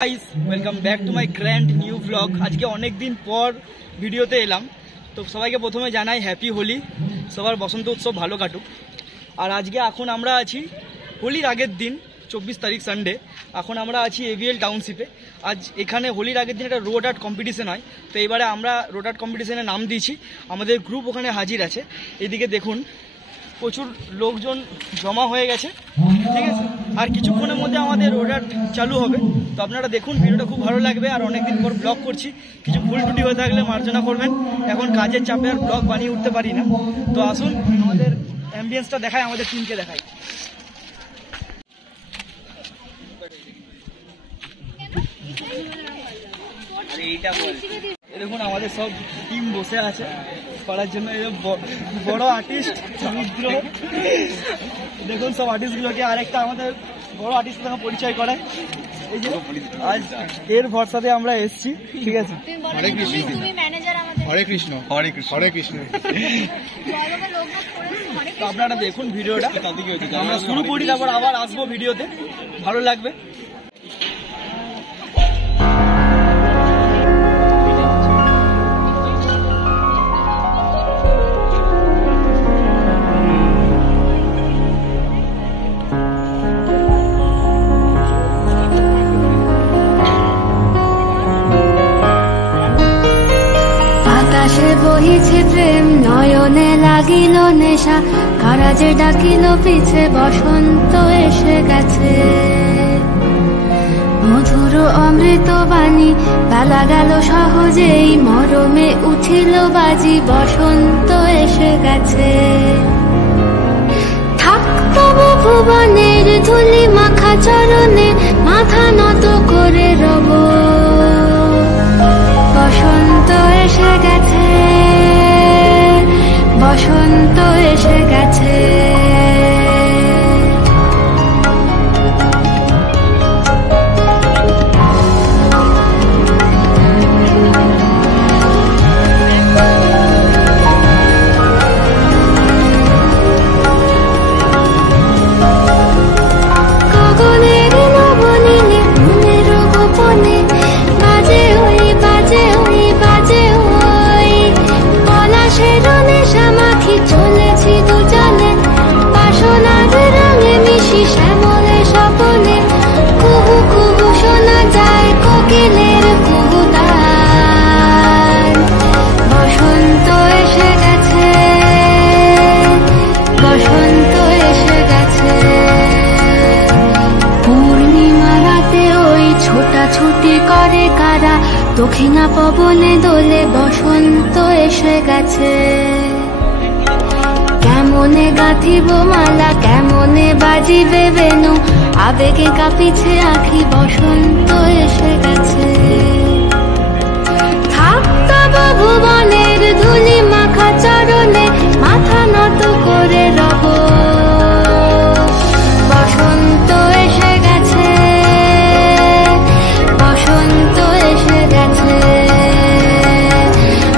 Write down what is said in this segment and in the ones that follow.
Guys welcome back to my grand new blog. आज के अनेक दिन पर भिडियोते एलाम। तो सबाइके प्रथमे जानाई हैप्पी होली, सबार बसंत उत्सव भालो काटुक। और आज के एखन आमरा आछि होलिर आगेर दिन 24 तारीख सानडे। एखन आमरा आछि एविएल टाउनशिपे। आज एखाने होलिर आगेर दिन एक रोड आर्ट कम्पिटिशन हय। तो एबारे आमरा रोड आर्ट कम्पिटिशने नाम दिएछि। आमादेर ग्रुप ओखाने हाजिर आछे। एदिके देखुन प्रचुर लोकजन जमा हो गए। ठीक है और किछुक्षणेर मध्य आमादेर रोड आर्ट चालू होबे। तो आपनारा देखुन भिडियोटा खूब भालो लागबे। और अनेक दिन पर ब्लग करछि, किछु भूल त्रुटि हये थाकले मार्जना करबेन। एखन काजेर चापे आर ब्लग बानिये उठते पारि ना। तो आसुन आमादेर एम्बियन्सटा देखाय, आमादेर टीमके देखाय। দেখুন আমাদের সব টিম বসে আছে করার জন্য। বড় আর্টিস্ট সমুদ্র, দেখুন সব আর্টিস্টগুলোকে। আরেকটা আমাদের বড় আর্টিস্টের সঙ্গে পরিচয় করায়। এই যে আজ এর ভরসাতে আমরা এসেছি। ঠিক আছে, হরে কৃষ্ণ, হরে কৃষ্ণ, হরে কৃষ্ণ, হরে কৃষ্ণ। তো আপনারা দেখুন ভিডিওটা, আমরা শুরু করি, তারপর আবার আসবো ভিডিওতে, ভালো লাগবে। আকাশে বহিছে প্রেম, নয়নে লাগিল নেশা, কারা যে ডাকিল পিছে, বসন্ত এসে গেছে। মধুর অমৃত বাণী, বেলা গেল সহজেই, মরমে উঠিল বাজি, বসন্ত এসে গেছে। থাক তবু ভুবনের ধুলি মাখা চরণে, মাথা নত করে রব। বসন্ত এসে গেছে, বসন্ত এসে গেছে। গগনের নবনীলে, মনের গোপনে, বাজে ওই বাজে ওই বাজে ওই, পলাশের নেশা মাখি চলেছি দুজনে, বাসনার রঙে মিশি শ্যামলে স্বপনে, কুহু কুহু শোনা যায় কোকিলের কুহুতান। বসন্ত এসে গেছে, বসন্ত এসে গেছে। পূর্ণিমা রাতে ওই ছোটাছুটি করে কারা, দক্ষিণা পবনে দোলে, বসন্ত এসে গেছে। কেমনে গাঁথিব মালা, কেমনে বাজিবে বেনু, আবেগে কাঁপিছে আখি, বসন্ত এসে গেছে। থাক তবু ভুবনের ধুলি মাখা চরণে, মাথা নত করে রব। বসন্ত এসে গেছে, বসন্ত এসে গেছে,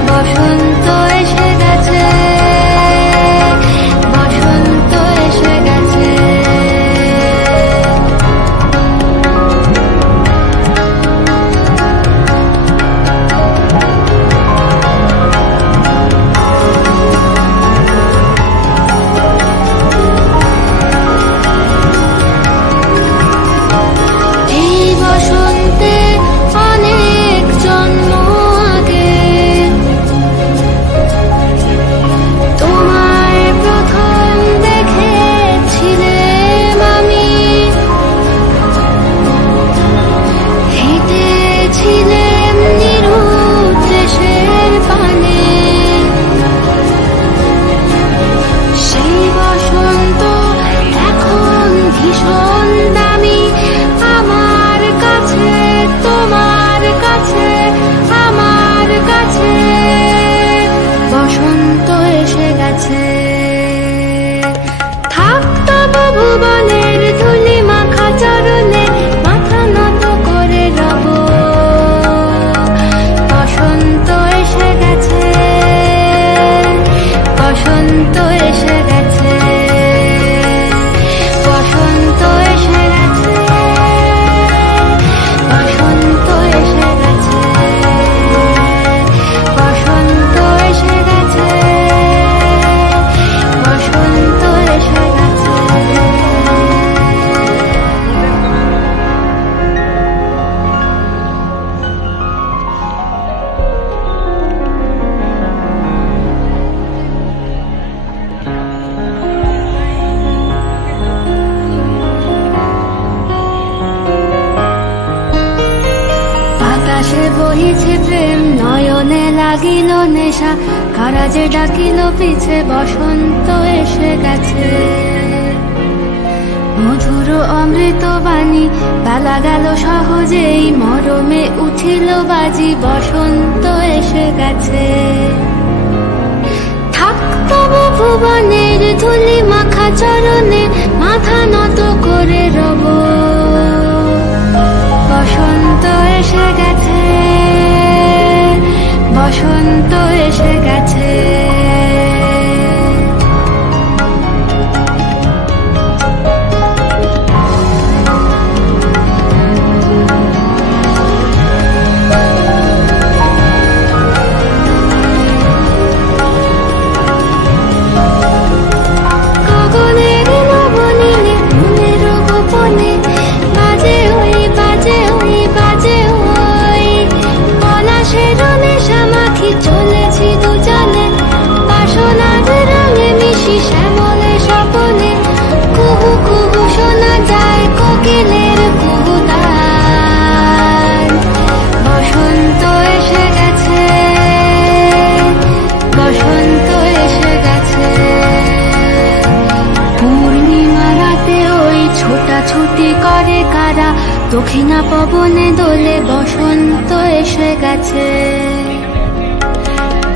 বসন্ত এসে গেছে, বসন্ত এসে গেছে। এই বসন্তে অনেক জন্ম আগে, তোমায় প্রথম দেখেছিলাম আমি, হেঁটেছিলাম নিরুদ্ধ দেশের পানে। সেই বসন্ত এখন ভীষণ দামি, আমার কাছে, তোমার কাছে, আমার কাছে। বসন্ত এসে গেছে। থাক তবু ভুবনের ধুলি মাখা চরণে, মাথা নত করে রব। বসন্ত এসে গেছে, বসন্ত এসে গেছে, বসন্ত এসে গেছে, বসন্ত বাতাসে বহিছে প্রেম, নয়নে লাগিল নেশা, কারা যে ডাকিল পিছে, বসন্ত এসে গেছে। মধুর অমৃত বাণী, বেলা গেল সহজেই, মরমে উঠিল বাজি, বসন্ত এসে গেছে। থাকতব ভুবনের ধুলি মাখা চরণে, মাথা নত করে রব, বসন্ত এসে গেছে, বসন্ত এসে গেছে। দক্ষিণা পবনে দোলে, বসন্ত এসে গেছে।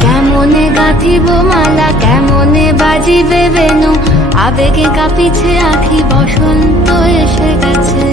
কেমনে গাঁথিব মালা, কেমনে বাজিবে বেনু, আবেগে কাঁপিছে আঁখি, বসন্ত এসে গেছে।